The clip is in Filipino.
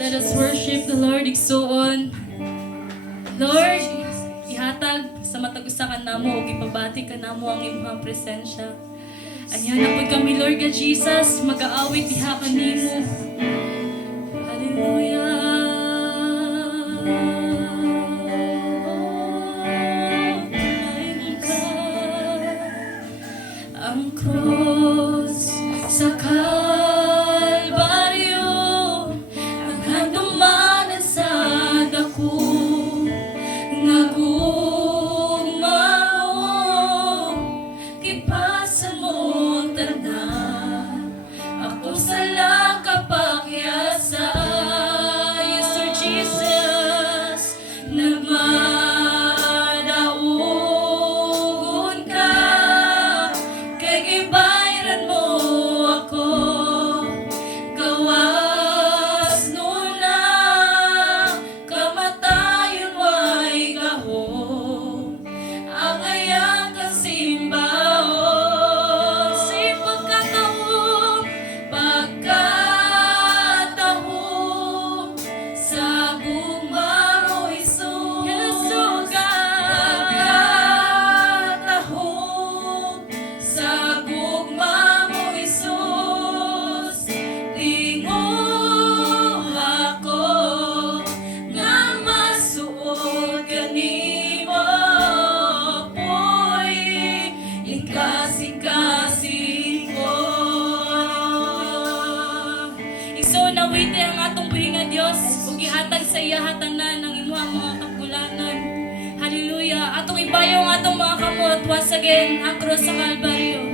Let us worship the Lord igsoon. Lord, ihatag sa matag-usa ka namo ug ipabati ka namo ang imong presensya. Anya na pud kami Lord God Jesus, mag-aawit diha kanimo. Hallelujah. Ang krus sa Kalbaryo, ang handumanan sa dako, nga gugmao, kipasan mo tanan, ako sala kapakyasa. Yes, Lord Jesus, nagmadaogon ka, kay gibayran mo ako, gawas nuna, kamatayon way gahom, ang ayang kasimbaon, si pagkatahong, sa gugmao Isus, Jesus, pagkatahong, sa gugmao Isus, tingog ako, nga masuod kanimo, apoy, ikasing-kasing ko. Igsoon nawiti ang atong buhi nga Dios, ug ihatag sa iya hatanan ang imuhang mga kapulanan. Hallelujah. Atong ibayo ang atong mga kamot once again ang krus sa Kalbaryo.